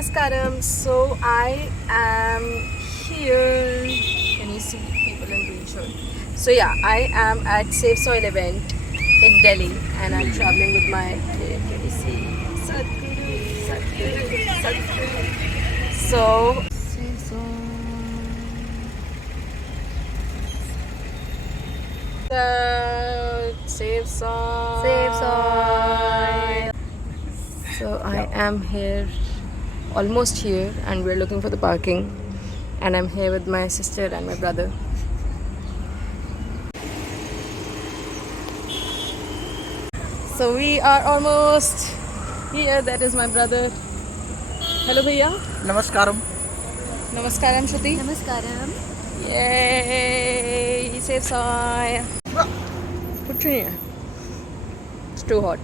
Namaskaram. So I am here. Can you see people in green shirt? So yeah, I am at Safe Soil event in Delhi, and I'm traveling with my. Can you see? Sadhguru, Sadhguru, Sadhguru. So Safe Soil. Safe Soil. Safe soil. So I am here, almost here, and we're looking for the parking. And I'm here with my sister and my brother. So we are almost here. That is my brother. Hello, bhaiya. Namaskaram. Namaskaram, Shruti. Namaskaram. Yay! Safe soil. Put you here. It's too hot.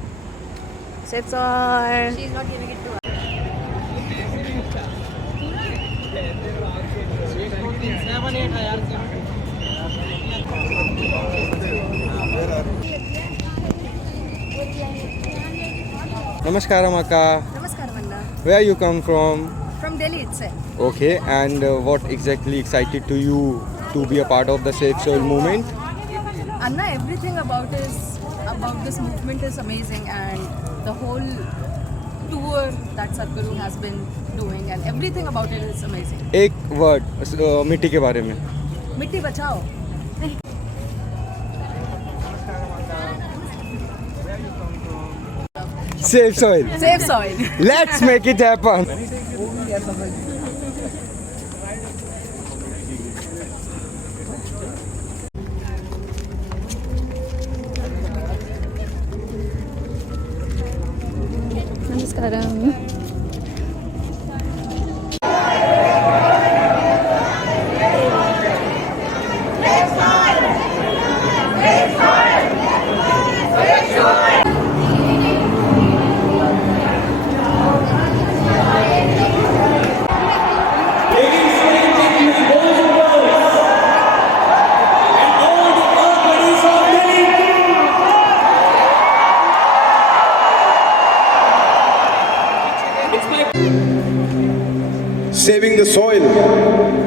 Safe soil. She's not giving it to us. Namaskaram, Akka. Namaskaram, Anna. Where you come from? From Delhi itself. Okay, and what exactly excited to you to be a part of the Safe Soil movement? Anna, everything about this movement is amazing, and the whole tour that Sadhguru has been doing, and everything about it is amazing. एक word मिट्टी के बारे में. मिट्टी बचाओ. Safe Soil. Safe soil. Let's make it happen. Namaskaram. Saving the soil,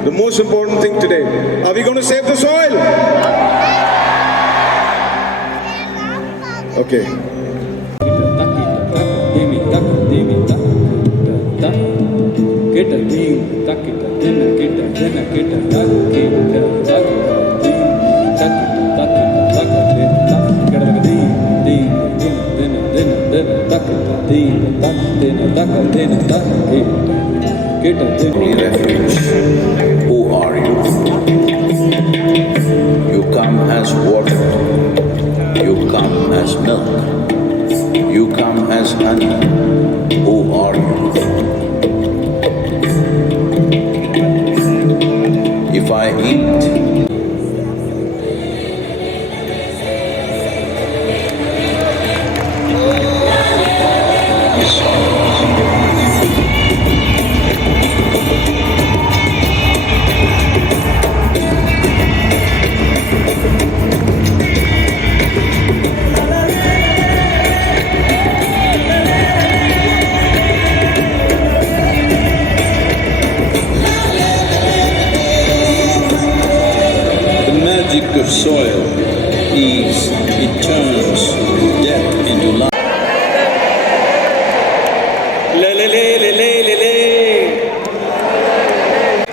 the most important thing today. Are we going to save the soil? Okay. Refuge. Who are you? You come as water. You come as milk. You come as honey. Who are you? If I eat, the magic of soil is it turns death into life.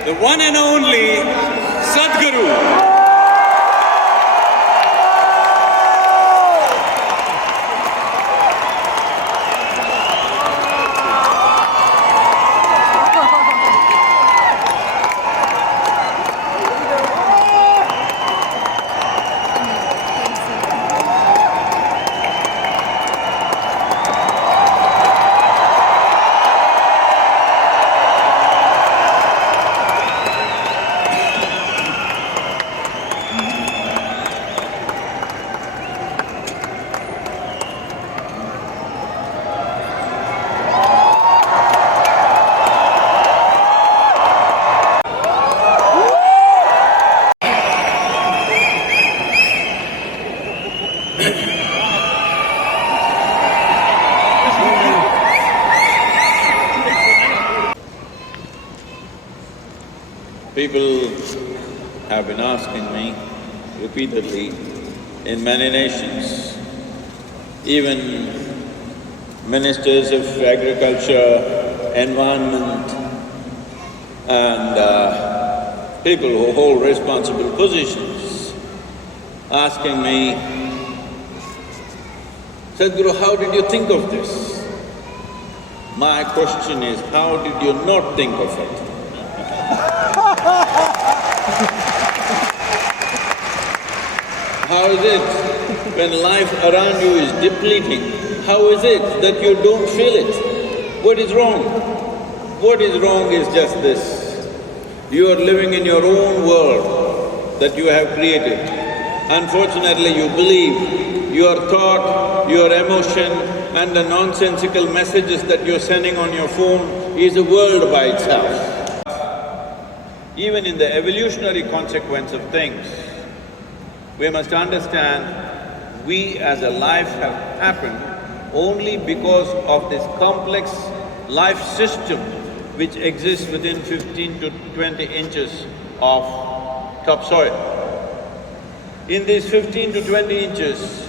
The one and only Sadhguru. People have been asking me repeatedly in many nations, even ministers of agriculture, environment, and people who hold responsible positions, asking me, Sadhguru, how did you think of this? My question is, how did you not think of it? How is it when life around you is depleting, how is it that you don't feel it? What is wrong? What is wrong is just this. You are living in your own world that you have created. Unfortunately, you believe your thought, your emotion and the nonsensical messages that you're sending on your phone is a world by itself. Even in the evolutionary consequence of things, we must understand we as a life have happened only because of this complex life system which exists within 15 to 20 inches of topsoil. In these 15 to 20 inches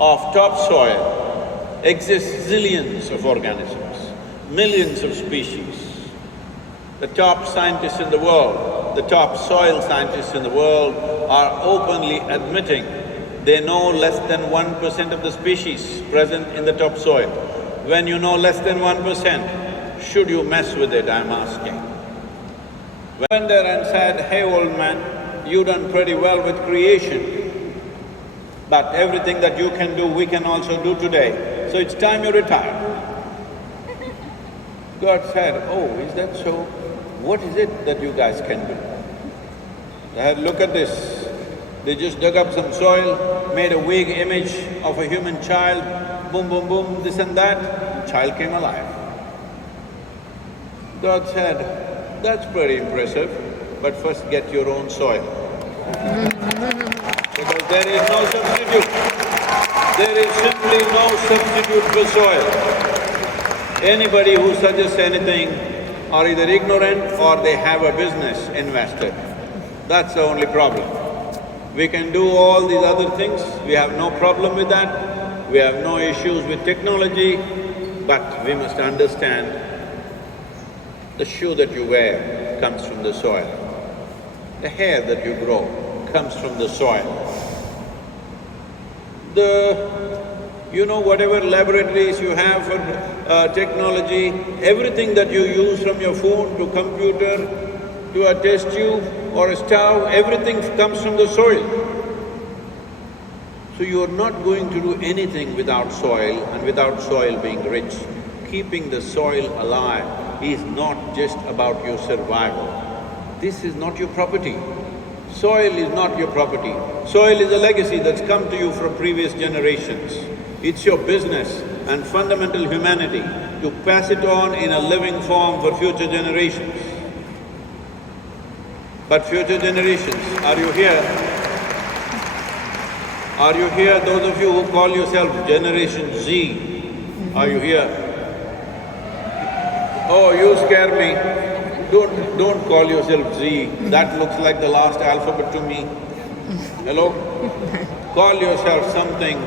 of topsoil exist zillions of organisms, millions of species. The top scientists in the world, the top soil scientists in the world are openly admitting they know less than 1% of the species present in the topsoil. When you know less than 1%, should you mess with it, I'm asking? Went there and said, hey old man, you've done pretty well with creation, but everything that you can do, we can also do today, so it's time you retire. God said, oh, is that so? What is it that you guys can do? They said, look at this. They just dug up some soil, made a vague image of a human child, boom, boom, boom, this and that, child came alive. God said, that's pretty impressive, but first get your own soil. Because there is no substitute. There is simply no substitute for soil. Anybody who suggests anything are either ignorant or they have a business invested. That's the only problem. We can do all these other things, we have no problem with that, we have no issues with technology, but we must understand the shoe that you wear comes from the soil. The hair that you grow comes from the soil. Whatever laboratories you have for technology, everything that you use from your phone to computer, to a test tube or a stove, everything comes from the soil. So you are not going to do anything without soil and without soil being rich. Keeping the soil alive is not just about your survival. This is not your property. Soil is not your property. Soil is a legacy that's come to you from previous generations. It's your business and fundamental humanity to pass it on in a living form for future generations. But future generations, are you here? Are you here, those of you who call yourself Generation Z? Are you here? Oh, you scare me. Don't call yourself Z. That looks like the last alphabet to me. Hello? Call yourself something,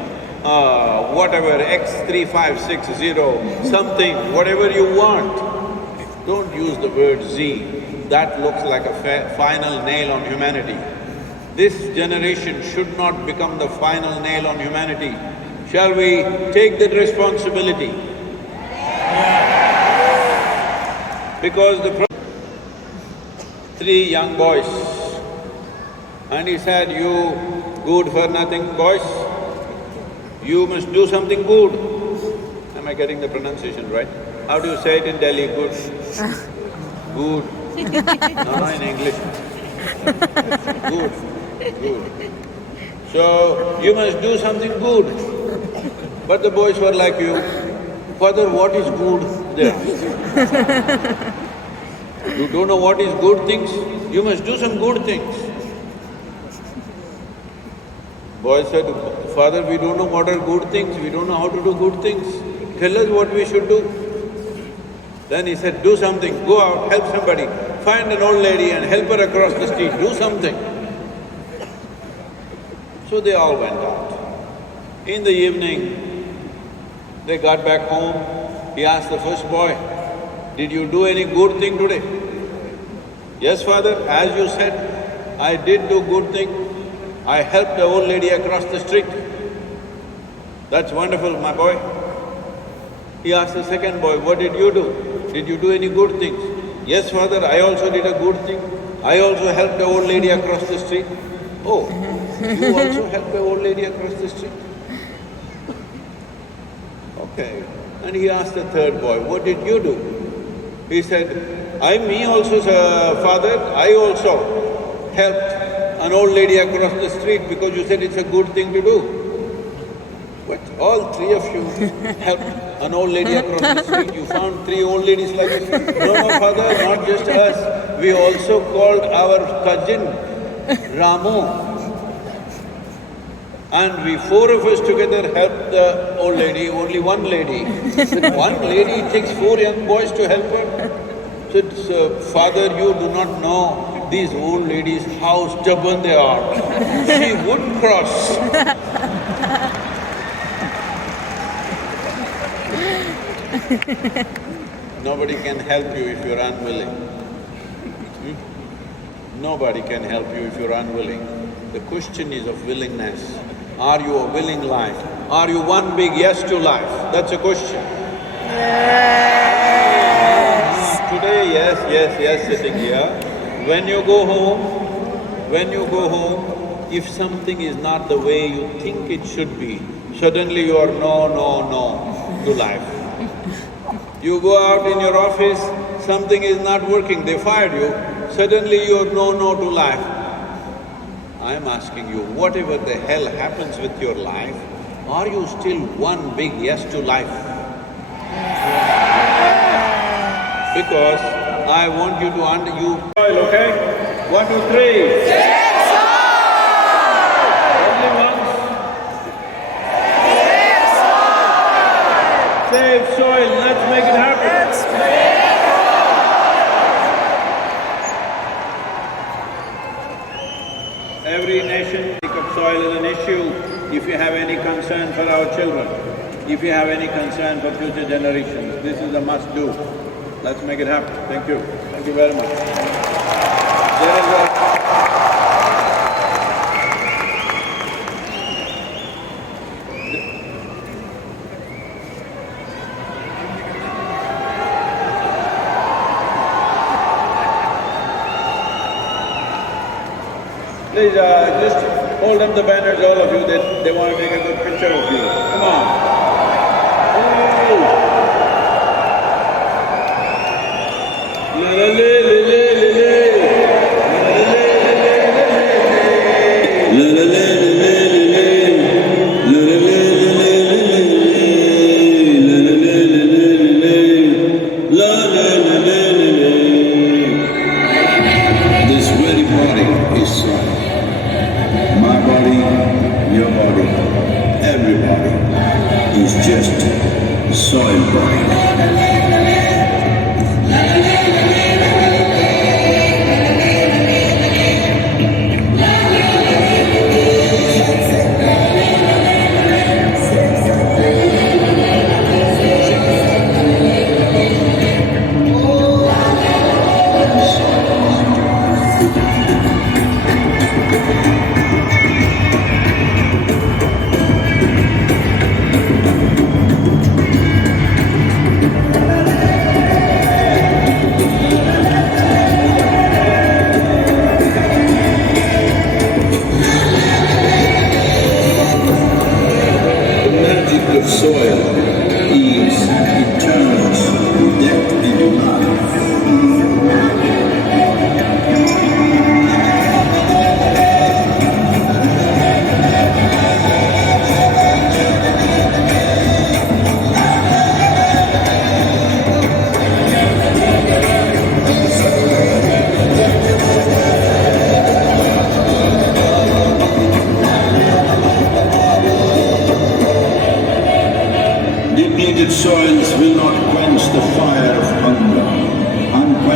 whatever, X3560, something, whatever you want. Don't use the word Z. That looks like a final nail on humanity. This generation should not become the final nail on humanity. Shall we take that responsibility? Because three young boys, and he said, you good for nothing boys, you must do something good. Am I getting the pronunciation right? How do you say it in Delhi, good? Good. No, in English. Good, good. So, you must do something good. But the boys were like you, Father, what is good? They asked. You don't know what is good things? You must do some good things. Boy said, Father, we don't know what are good things, we don't know how to do good things. Tell us what we should do. Then he said, do something, go out, help somebody, find an old lady and help her across the street, do something. So they all went out. In the evening, they got back home. He asked the first boy, did you do any good thing today? Yes, father, as you said, I did do good thing. I helped the old lady across the street. That's wonderful, my boy. He asked the second boy, what did you do? Did you do any good things? Yes, father, I also did a good thing. I also helped the old lady across the street. Oh, you also helped the old lady across the street? Okay. And he asked the third boy, what did you do? He said, me also, father, I also helped an old lady across the street because you said it's a good thing to do. But all three of you helped an old lady across the street. You found three old ladies like this. No, father, not just us. We also called our cousin Ramu. And we four of us together helped the old lady, only one lady. Said, one lady, it takes four young boys to help her. Said, father, you do not know these old ladies, how stubborn they are. She would cross. Nobody can help you if you're unwilling. Nobody can help you if you're unwilling. The question is of willingness. Are you a willing life? Are you one big yes to life? That's a question. Today, yes, sitting here. When you go home, if something is not the way you think it should be, suddenly you are no to life. You go out in your office, something is not working, they fired you, suddenly you are no to life. I am asking you, whatever the hell happens with your life, are you still one big yes to life? Because I want you to okay? 1, 2, 3. Only once. Save soil, let's make it happen. Every nation pick up soil as an issue. If you have any concern for our children, if you have any concern for future generations, this is a must-do. Let's make it happen. Thank you. Thank you very much. There is a… Please, just hold up the banners, all of you, they want to take a good picture of you. Come on. Hey. La la la la la la la la la This very body is soil. My body, your body, everybody is just soil body.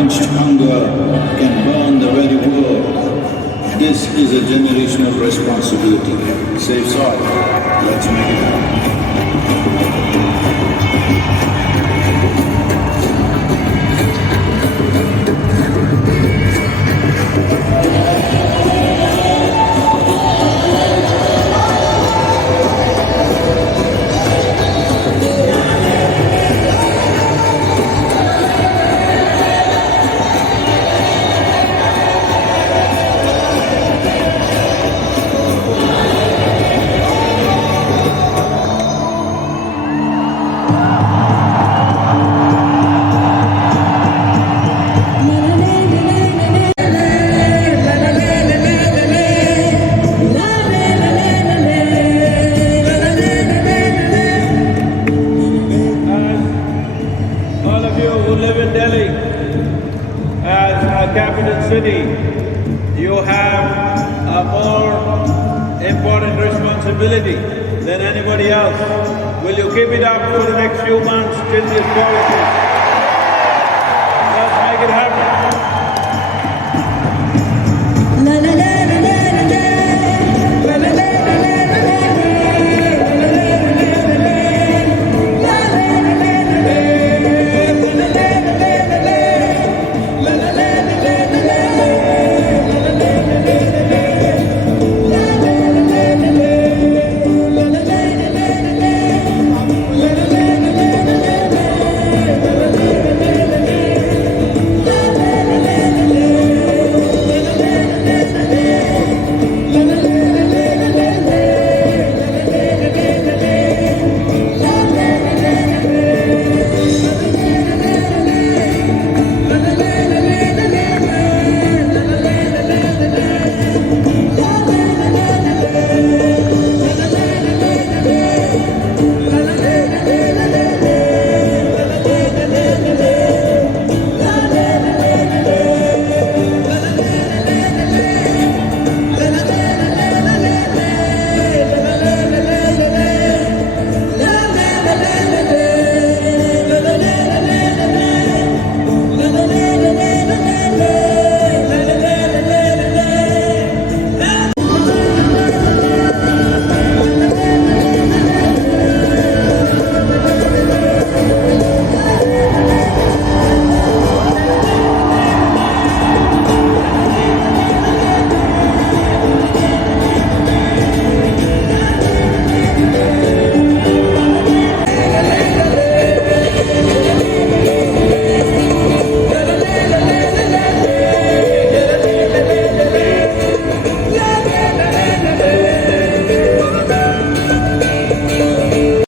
unquenched hunger can burn the very world. This is a generational responsibility. Save soil. Let's make it happen. All of you who live in Delhi, as a capital city, you have a more important responsibility than anybody else. Will you keep it up for the next few months till this policy?